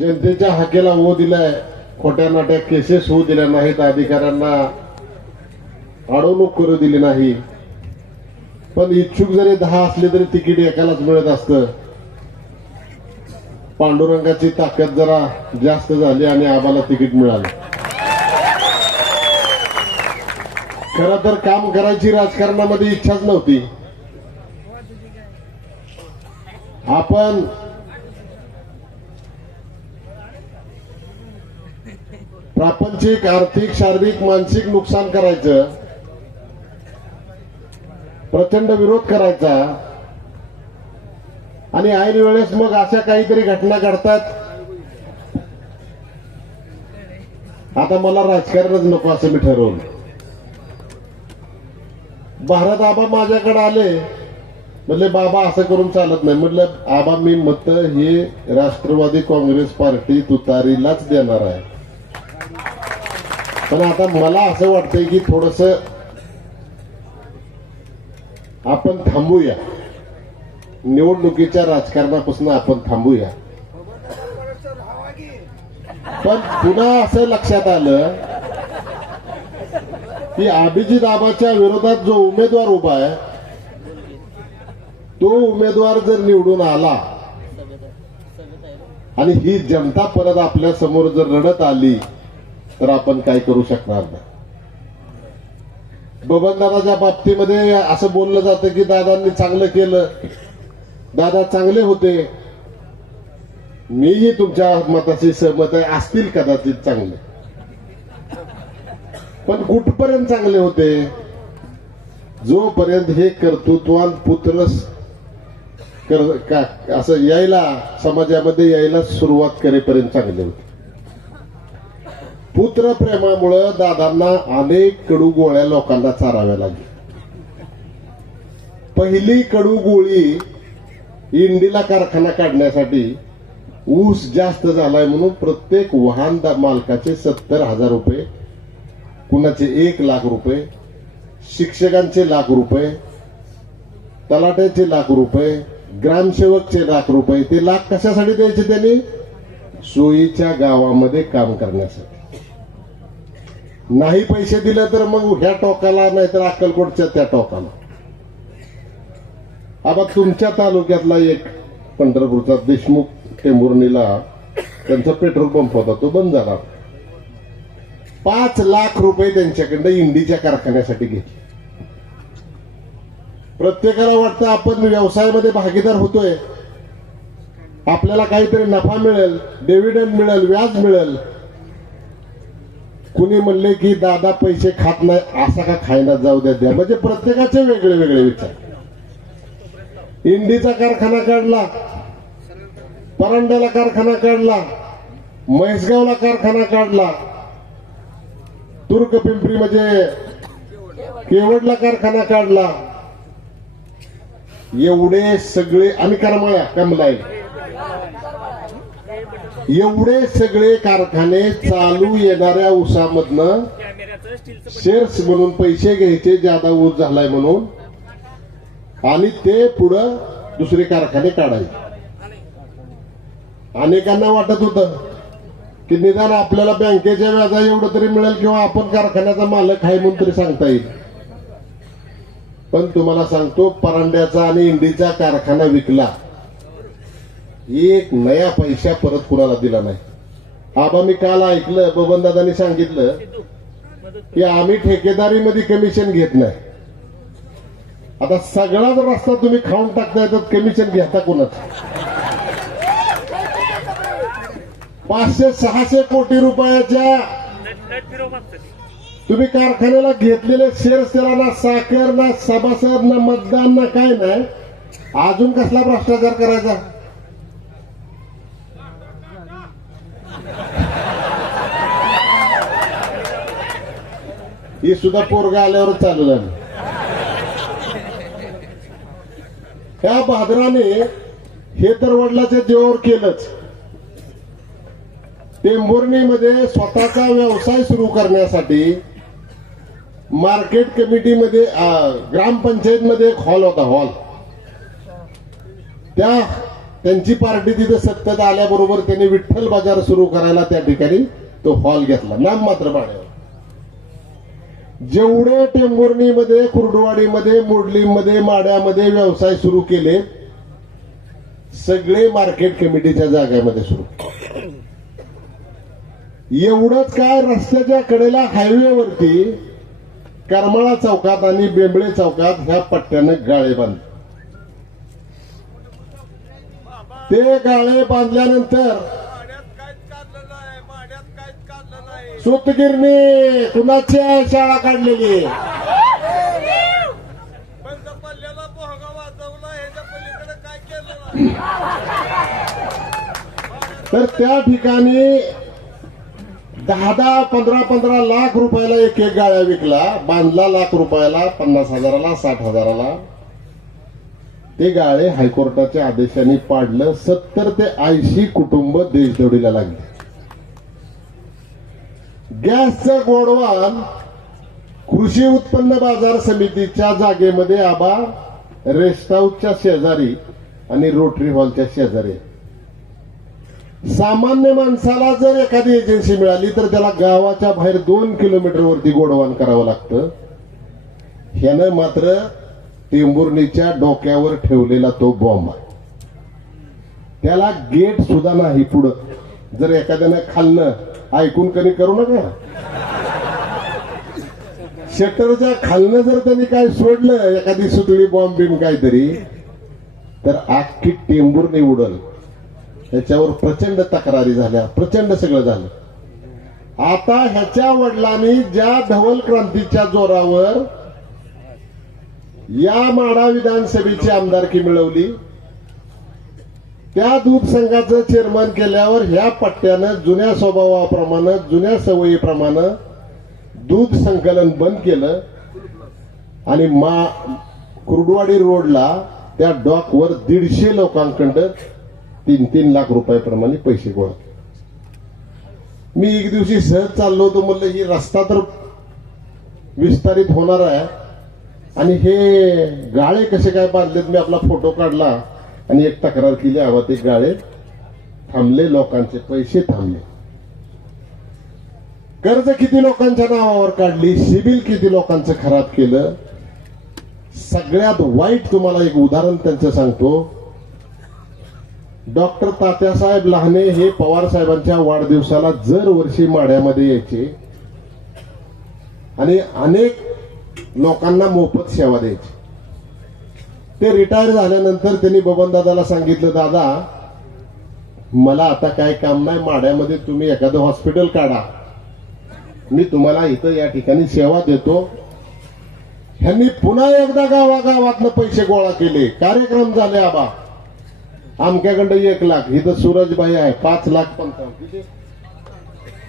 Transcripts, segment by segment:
जनतेच्या हाकेला ओ दिलाय. खोट्या नाट्या केसेस होऊ दिल्या नाहीत अधिकाऱ्यांना अडवणूक करू दिली नाही. पण इच्छुक जरी दहा असले तरी तिकीट एकालाच मिळत असत. पांडुरंगाची ताकद जरा जास्त झाली आणि आम्हाला तिकीट मिळालं. खर तर काम करायची राजकारणामध्ये इच्छाच नव्हती. आपण प्रापंचिक आर्थिक शारीरिक मानसिक नुकसान करायचं प्रचंड विरोध करायचा आणि ऐन वेळेस मग अशा काहीतरी घटना घडतात. आता मला राजकारणच नको असं मी ठरवलं. भारत आबा माझ्याकडे आले. म्हणले बाबा असं करून चालत नाही. म्हटलं आबा मी मत हे राष्ट्रवादी काँग्रेस पार्टी तुतारीलाच देणार आहे. पण आता मला असं वाटतंय की थोडस आपण थांबूया. निवडणुकीच्या राजकारणापासून आपण थांबूया. पण पुन्हा असं लक्षात आलं की अभिजित आबाच्या विरोधात जो उमेदवार उभा आहे तो उमेदवार जर निवडून आला आणि ही जनता परत आपल्यासमोर जर रडत आली तर आपण काय करू शकणार नाही. बबनदादाच्या बाबतीमध्ये असं बोललं जातं की दादांनी चांगलं केलं. दादा चांगले होते. मीही तुमच्या मताशी सहमत आहे. असतील कदाचित चांगले. पण कुठपर्यंत चांगले होते? जोपर्यंत हे कर्तृत्वान पुत्र कर- का- असं यायला समाजामध्ये यायला सुरुवात करेपर्यंत चांगले होते. पुत्र प्रेमामुळं दादांना अनेक कडू गोळ्या लोकांना चाराव्या लागल्या. पहिली कडू गोळी इंडीला कारखाना काढण्यासाठी ऊस जास्त झालाय म्हणून प्रत्येक वाहन मालकाचे सत्तर हजार रुपये कुणाचे एक लाख रुपये शिक्षकांचे लाख रुपये तलाट्याचे लाख रुपये ग्रामसेवकचे लाख रुपये ते लाख कशासाठी द्यायचे त्यांनी? सोयीच्या गावामध्ये काम करण्यासाठी. नाही पैसे दिले तर मग ह्या टोकाला नाहीतर अक्कलकोटच्या त्या टोकाला. आता तुमच्या तालुक्यातला एक पंढरपूरचा देशमुख टेंभुर्णीला त्यांचा पेट्रोल पंप होता तो बंद झाला. पाच लाख रुपये त्यांच्याकडनं इंडीच्या कारखान्यासाठी घेतले. प्रत्येकाला वाटतं आपण व्यवसायामध्ये भागीदार होतोय. आपल्याला काहीतरी नफा मिळेल डिव्हिडंड मिळेल व्याज मिळेल. कुणी म्हणले की दादा पैसे खात नाही असा का खायला जाऊ द्या द्या. म्हणजे प्रत्येकाचे वेगळे वेगळे विचार. इंडीचा कारखाना काढला परांड्याला कारखाना काढला म्हैसगावला कारखाना काढला तुर्क पिंपरी म्हणजे केवडला कारखाना काढला. एवढे सगळे आणि करमाळ्या कमलाय एवढे सगळे कारखाने चालू येणाऱ्या उसामधनं शेअर्स म्हणून पैसे घ्यायचे ज्यादा ऊस झालाय म्हणून. आणि ते पुढं दुसरे कारखाने काढायचे. अनेकांना वाटत होतं की निदान आपल्याला बँकेच्या व्याजा एवढं तरी मिळेल किंवा आपण कारखान्याचा मालक आहे म्हणून तरी सांगता येईल. पण तुम्हाला सांगतो परांड्याचा आणि इंडीचा कारखाना विकला. एक नया पैसा परत कुणाला दिला नाही. आबा मी काल ऐकलं बबनदादांनी सांगितलं की आम्ही ठेकेदारीमध्ये कमिशन घेत नाही. आता सगळाच रस्ता तुम्ही खाऊन टाकताय तर कमिशन घेता कोणाचं? पाचशे सहाशे कोटी रुपयाच्या तुम्ही कारखान्याला घेतलेले शेअर्स त्याला ना साखर ना सभासद ना मतदान ना काय नाही. अजून कसला भ्रष्टाचार करायचा? ही सुद्धा पोरगा आल्यावर चालू झाली ह्या भादराने हे तर वडिलाच्या जीवावर केलंच. टेंभुर्णीमध्ये स्वतःचा व्यवसाय सुरू करण्यासाठी मार्केट कमिटीमध्ये ग्रामपंचायतमध्ये एक हॉल होता हॉल. त्या त्यांची पार्टी तिथे सत्तेत आल्याबरोबर त्यांनी विठ्ठल बाजार सुरू करायला त्या ठिकाणी तो हॉल घेतला. नाम मात्र भाड्यावर जेवढे टेंभुर्णीमध्ये कुर्डवाडीमध्ये मोडलीमध्ये माड्यामध्ये व्यवसाय सुरू केले सगळे मार्केट कमिटीच्या जागेमध्ये सुरू. एवढंच काय रस्त्याच्या कडेला हायवेवरती करमाळा चौकात आणि बेंबळे चौकात ह्या पट्ट्यानं गाळे बांधले. ते गाळे बांधल्यानंतर माड्यात काहीच काढलं नाही माड्यात काहीच काढलं नाही सुतगिरणी कुणाची आहे शाळा काढलेली? तर त्या ठिकाणी दहा दहा पंधरा पंधरा लाख रुपयाला एक एक गाळ्या विकला. बांधला लाख रुपयाला पन्नास हजाराला साठ हजाराला. ते गाळे हायकोर्टाच्या आदेशाने पाडलं. सत्तर ते ऐंशी कुटुंब देशदोडीला लागले. गॅसचा गोडवान कृषी उत्पन्न बाजार समितीच्या जागेमध्ये आबा रेस्ट हाऊसच्या शेजारी आणि रोटरी हॉलच्या शेजारी. सामान्य माणसाला जर एखादी एजन्सी मिळाली तर त्याला गावाच्या बाहेर दोन किलोमीटर वरती गोडवान करावं लागतं. ह्यानं मात्र टेंबुर्णीच्या डोक्यावर ठेवलेला तो बॉम्ब आहे. त्याला गेट सुद्धा नाही पुढं. जर एखाद्यानं खाल्लं ऐकून कधी करू नका. शटरच्या खालनं जर त्यांनी काय सोडलं एखादी सुतळी बॉम्ब बिम काहीतरी तर अख्खी टेंभुर्णी उडल. ह्याच्यावर प्रचंड तक्रारी झाल्या प्रचंड सगळं झालं. आता ह्याच्या वडिलांनी ज्या धवल क्रांतीच्या जोरावर या माडा विधानसभेची आमदारकी मिळवली त्या दूध संघाचं चेअरमन केल्यावर ह्या पट्ट्यानं जुन्या स्वभावाप्रमाणे जुन्या सवयीप्रमाणे दूध संकलन बंद केलं आणि मा कुर्डवाडी रोडला त्या डॉकवर दीडशे लोकांकडं तीन तीन लाख रुपयाप्रमाणे पैसे गोळा मी एक दिवशी सहज चाललो होतो म्हणलं ही रस्ता तर विस्तारित होणार आहे. आणि हे गाळे कसे काय बांधलेत मी आपला फोटो काढला. आणि एक तक्रार केली हवा ते गाळे थांबले लोकांचे पैसे थांबले. कर्ज किती लोकांच्या नावावर काढली सिबिल किती लोकांचं खराब केलं सगळ्यात वाईट तुम्हाला एक उदाहरण त्यांचं सांगतो. डॉक्टर तात्यासाहेब लहाने हे पवार साहेबांच्या वाढदिवसाला जर वर्षी माड्यामध्ये यायचे आणि अनेक लोकांना मोफत सेवा द्यायची. ते रिटायर झाल्यानंतर त्यांनी बबनदादाला सांगितलं दादा मला आता काय काम नाही माड्यामध्ये तुम्ही एखादं हॉस्पिटल काढा. मी तुम्हाला इथं या ठिकाणी सेवा देतो. ह्यांनी पुन्हा एकदा गावागावातनं पैसे गोळा केले. कार्यक्रम झाले आबा. आमच्याकडं एक लाख. इथं सूरजबाई आहे. पाच लाख पंचावन्न.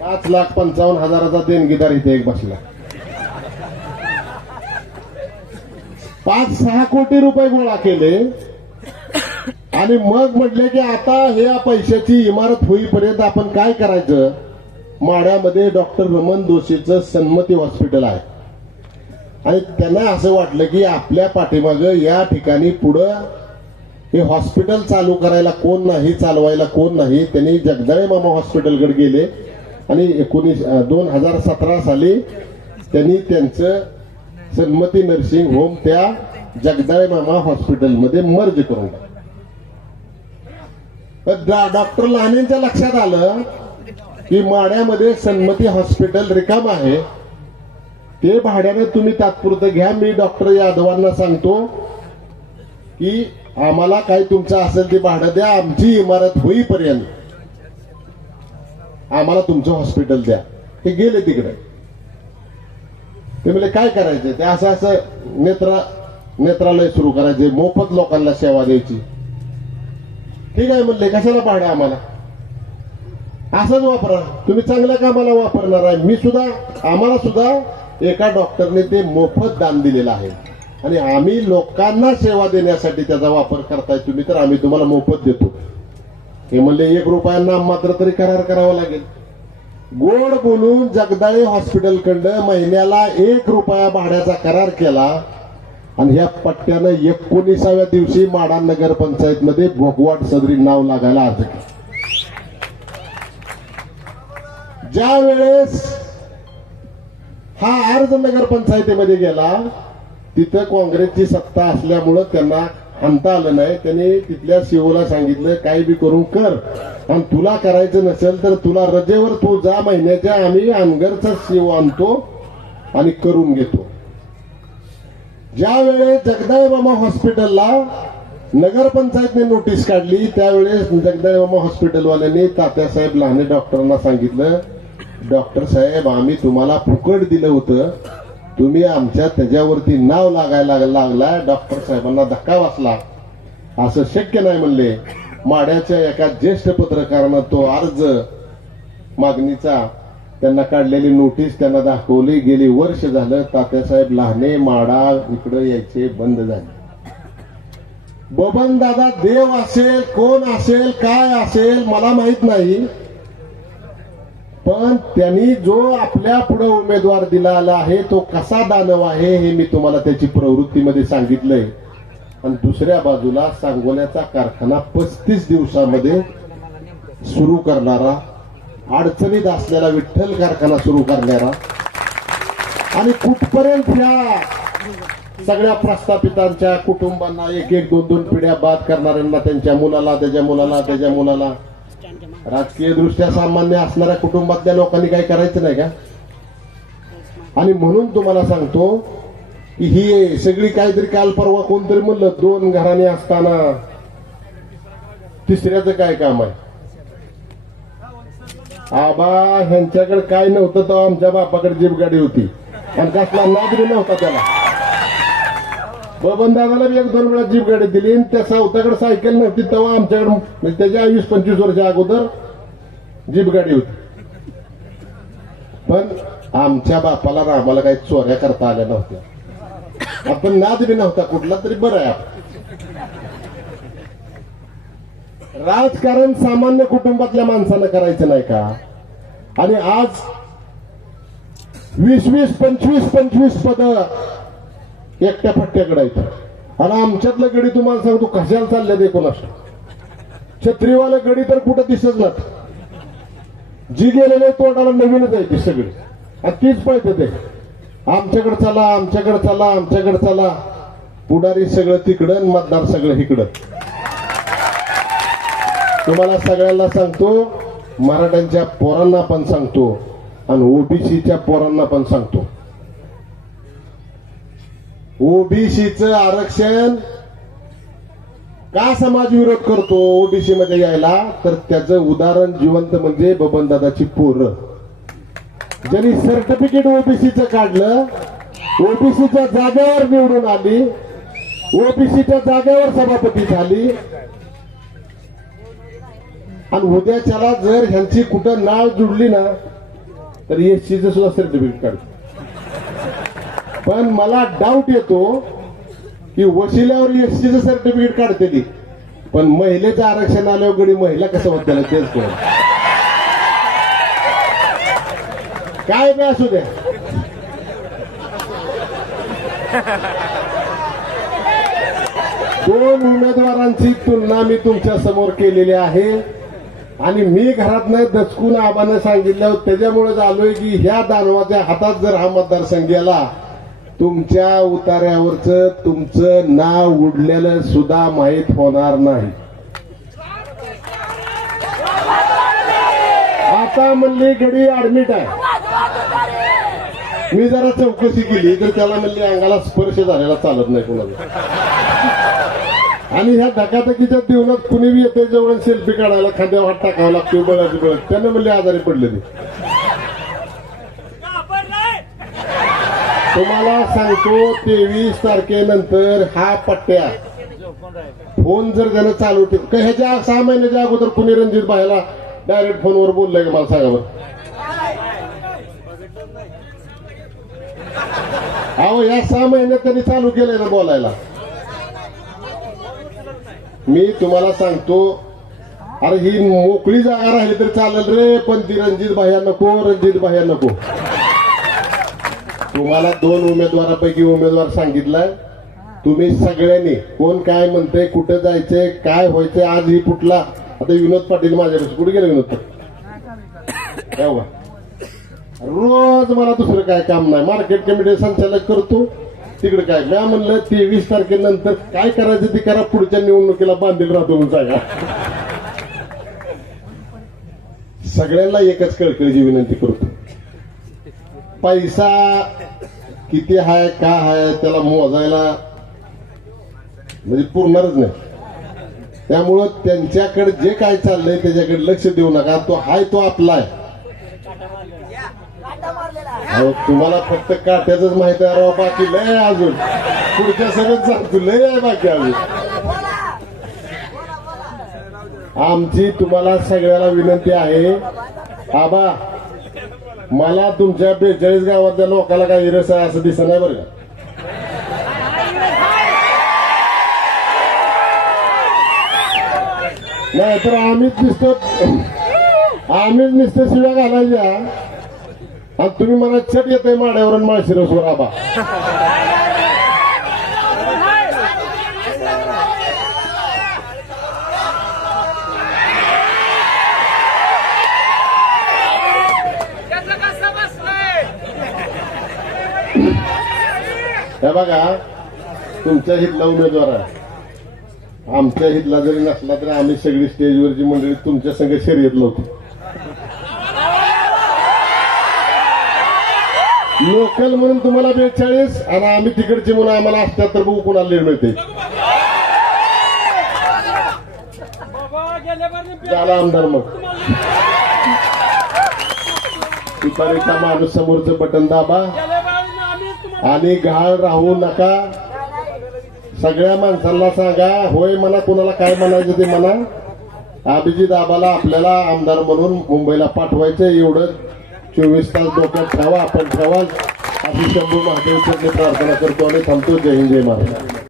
पाच लाख पंचावन्न हजाराचा देणगीदार इथे एक बसला. पाच सहा कोटी रुपये गोळा केले. आणि मग म्हटले की आता हे पैशाची इमारत होईपर्यंत आपण काय करायचं? माड्यामध्ये डॉक्टर रमन जोशीचं सन्मती हॉस्पिटल आहे. आणि त्यांना असं वाटलं की आपल्या पाठीमागं या ठिकाणी पुढं हे हॉस्पिटल चालू करायला कोण नाही चालवायला कोण नाही त्यांनी जगदाळे मामा हॉस्पिटलकडे गेले. आणि एकोणीस दोन हजार सतरा साली त्यांनी त्यांचं सन्मती नर्सिंग होम त्या जगदाळे मामा हॉस्पिटलमध्ये मर्ज करून. डॉक्टर लहानेंच्या लक्षात आलं की माड्यामध्ये सन्मती हॉस्पिटल रिकाम आहे. ते भाड्याने तुम्ही तात्पुरतं घ्या. मी डॉक्टर यादवांना सांगतो की आम्हाला काय तुमचं असेल ते भाडं द्या. आमची इमारत होईपर्यंत आम्हाला तुमचं हॉस्पिटल द्या. ते गेले तिकडे. ते म्हणजे काय करायचे ते असं असं नेत्रा नेत्रालय सुरू करायचे मोफत लोकांना सेवा द्यायची. ठीक आहे म्हणले कशाला भाडं आम्हाला? असंच वापरा. तुम्ही चांगल्या कामाला वापरणार आहे. मी सुद्धा आम्हाला सुद्धा एका डॉक्टरने ते मोफत दान दिलेलं आहे. आणि आम्ही लोकांना सेवा देण्यासाठी त्याचा वापर करताय. तुम्ही तर आम्ही तुम्हाला मोफत देतो. हे म्हणले एक रुपयांना मात्र तरी करार करावा लागेल. गोड बोलून जगदाळे हॉस्पिटलकडं महिन्याला एक रुपया भाड्याचा करार केला. आणि ह्या पट्ट्यानं एकोणीसाव्या दिवशी माडा नगर पंचायतमध्ये भोगवाट सदरी नाव लागायला अर्ज केला. ज्या वेळेस हा अर्ज नगर पंचायतीमध्ये गेला तिथं काँग्रेसची सत्ता असल्यामुळं त्यांना आणता आलं नाही. त्यांनी तिथल्या सीओला सांगितलं काही बी करून कर. आणि तुला करायचं नसेल तर तुला रजेवर तू जा. महिन्याच्या आम्ही अनगरचा सीओ आणतो आणि करून घेतो. ज्या वेळेस जगदायबामा हॉस्पिटलला नगरपंचायतने नोटीस काढली त्यावेळेस जगदायबामा हॉस्पिटलवाल्यांनी तात्यासाहेब लहाने डॉक्टरांना सांगितलं डॉक्टर साहेब आम्ही तुम्हाला फुकट दिलं होतं. तुम्ही आमच्या त्याच्यावरती नाव लागायला लागला डॉक्टर साहेबांना धक्का बसला. असं शक्य नाही म्हणले. माड्याच्या एका ज्येष्ठ पत्रकारानं तो अर्ज मागणीचा त्यांना काढलेली नोटीस त्यांना दाखवली. गेली वर्ष झालं तात्यासाहेब लहाने माडा इकडं यायचे बंद झाले. बबन दादा देव असेल कोण असेल काय असेल मला माहीत नाही. पण त्यांनी जो आपल्या पुढे उमेदवार दिलेला आहे तो कसा दानव आहे हे मी तुम्हाला त्याची प्रवृत्तीमध्ये सांगितलंय. आणि दुसऱ्या बाजूला सांगोल्याचा कारखाना पस्तीस दिवसामध्ये सुरू करणारा अडचणीत असलेला विठ्ठल कारखाना सुरू करणारा. आणि कुठपर्यंत ह्या सगळ्या प्रस्थापितांच्या कुटुंबांना एक एक दोन दोन पिढ्या बाद करणाऱ्यांना त्यांच्या मुलाला त्याच्या मुलाला त्याच्या मुलाला राजकीय दृष्ट्या सामान्य असणाऱ्या कुटुंबातल्या लोकांनी काही करायचं नाही का? आणि म्हणून तुम्हाला सांगतो की ही सगळी काहीतरी काल परवा कोणतरी म्हणलं दोन घराणे असताना तिसऱ्याचं काय काम आहे? आबा ह्यांच्याकडे काय नव्हतं तर आमच्या बापाकडे जीप गाडी होती. आणि कसला नागरी नव्हता त्याला. बबन दादाला बी एक दोन वेळा जीप गाडी दिली आणि त्या सावताकडे सायकल नव्हती तेव्हा आमच्याकडे म्हणजे त्याच्या वीस पंचवीस वर्षा अगोदर जीप गाडी होती. पण आमच्या बापाला आणि आम्हाला काही चोऱ्या करता आल्या नव्हत्या. आपण नाद बी नव्हता कुठला तरी बरं आहे आपण. राजकारण सामान्य कुटुंबातल्या माणसानं करायचं नाही का? आणि आज वीस वीस पंचवीस पंचवीस पद एकट्या फट्ट्याकडे आहेत. आणि आमच्यातलं गडी तुम्हाला सांगतो कशाला चालल्या ते कोणास छत्रीवाला गडी तर कुठं दिसत ना जी गेलेले तोंडाला नवीनच आहे ती सगळी. आणि तीच पाहिजे ते. आमच्याकडे चला आमच्याकडे चला आमच्याकडे चला. पुढारी सगळं तिकडं आणि मतदार सगळं इकडं तुम्हाला सगळ्यांना सांगतो मराठ्यांच्या पोरांना पण सांगतो आणि ओबीसीच्या पोरांना पण सांगतो. ओबीसीच आरक्षण का समाज विरोध करतो ओबीसी मध्ये यायला? तर त्याचं उदाहरण जिवंत म्हणजे बबनदादाची पोरं. ज्यांनी सर्टिफिकेट ओबीसीचं काढलं ओबीसीच्या जागेवर निवडून आली ओबीसीच्या जागेवर सभापती झाली. आणि उद्याच्याला जर ह्यांची कुठं नाळ जुडली ना तर एससीचं सुद्धा सर्टिफिकेट काढतो पण मला डाऊट येतो की वशिल्यावर एससीचं सर्टिफिकेट काढते ती पण महिलेचं आरक्षण आल्यावर गडी महिला कसं होत त्याला तेच कळ काय बी असू द्या. दोन उमेदवारांची तुलना मी तुमच्यासमोर केलेली आहे. आणि मी घरातनं दचकून आबानं सांगितलं त्याच्यामुळे आलोय की ह्या दानवाच्या हातात जर हा मतदारसंघ गेला तुमच्या उतार्यावरच तुमचं नाव उडलेलं सुद्धा माहीत होणार नाही. आता म्हणली गडी ऍडमिट आहे. मी जरा चौकशी केली तर त्याला म्हणली अंगाला स्पर्श झालेला चालत नाही कोणाला. आणि ह्या धकाधकीच्या जीवनात कुणी बी येते जवळ सेल्फी काढायला खांद्यावर हात टाकावा लागतो बळाची बळत त्यानं म्हणले आजारी पडले ते तुम्हाला सांगतो तेवीस तारखेनंतर हा पट्ट्या. फोन जर त्यानं चालू ठेव का ह्याच्या सहा महिन्याच्या अगोदर कुणी रणजित भाईला डायरेक्ट फोनवर बोललंय का मला सांगा बरं. अहो या सहा महिन्यात त्यांनी चालू केलंय ना बोलायला. मी तुम्हाला सांगतो अरे ही मोकळी जागा राहिली तर चालेल रे पण ती रणजित भाया नको रणजित भाया नको. तुम्हाला दोन उमेदवारापैकी उमेदवार सांगितलाय. तुम्ही सगळ्यांनी कोण काय म्हणते कुठे जायचंय काय व्हायचंय आज ही कुठला? आता विनोद पाटील माझ्यापाशी. कुठे गेले विनोद पाटील? काय रोज मला दुसरं काय काम नाही. मार्केट कमिटी संचालक करतो. तिकडे काय? म्या म्हणलं तेवीस तारखेनंतर काय करायचं ते करा पुढच्या निवडणुकीला बांधील राहतो म्हणून सांगा. सगळ्यांना एकच कळकळीची विनंती करतो. पैसा किती आहे का आहे त्याला मोजायला म्हणजे पुरणारच नाही. त्यामुळं त्यांच्याकडे जे काय चाललंय त्याच्याकडे लक्ष देऊ नका. तो हाय तो आपला आहे. अहो, तुम्हाला फक्त काट्याच माहिती आहे राव बाकी लय आहे अजून. पुढच्या सगळं सांगतो लय आहे बाकी अजून. आमची तुम्हाला सगळ्याला विनंती आहे. आबा मला तुमच्या बेचाळीस गावातल्या लोकाला काही रस आहे असं दिसत नाही बरं का? नाही तर आम्हीच दिसतो आम्हीच नुसतं शिव्या घालायच्या. आणि तुम्ही मला छट येते माड्यावरून माळशिरसवर आबा. हे बघा तुमच्या हितला उमेदवार आहे. आमच्या हितला जरी नसला तरी आम्ही सगळी स्टेजवरची मंडळी तुमच्या संघ शर्यत लावतो लोकल म्हणून तुम्हाला बेचाळीस आणि आम्ही तिकडचे म्हणून आम्हाला अठ्याहत्तर बघू कोणाला लीड मिळते झाला आमदार मग. दुपारीचा माणूस समोरचं बटन दाबा. आणि घाळ राहू नका. सगळ्या माणसांना सांगा होय मला कोणाला काय म्हणायचं ते म्हणा. अभिजित आबाला आपल्याला आमदार म्हणून मुंबईला पाठवायचं एवढं चोवीस तास डोक्यात ठेवा आपण ठेवाल. अशी शंभू महादेव प्रार्थना करतो आणि थांबतो. जय हिंद जय महाराज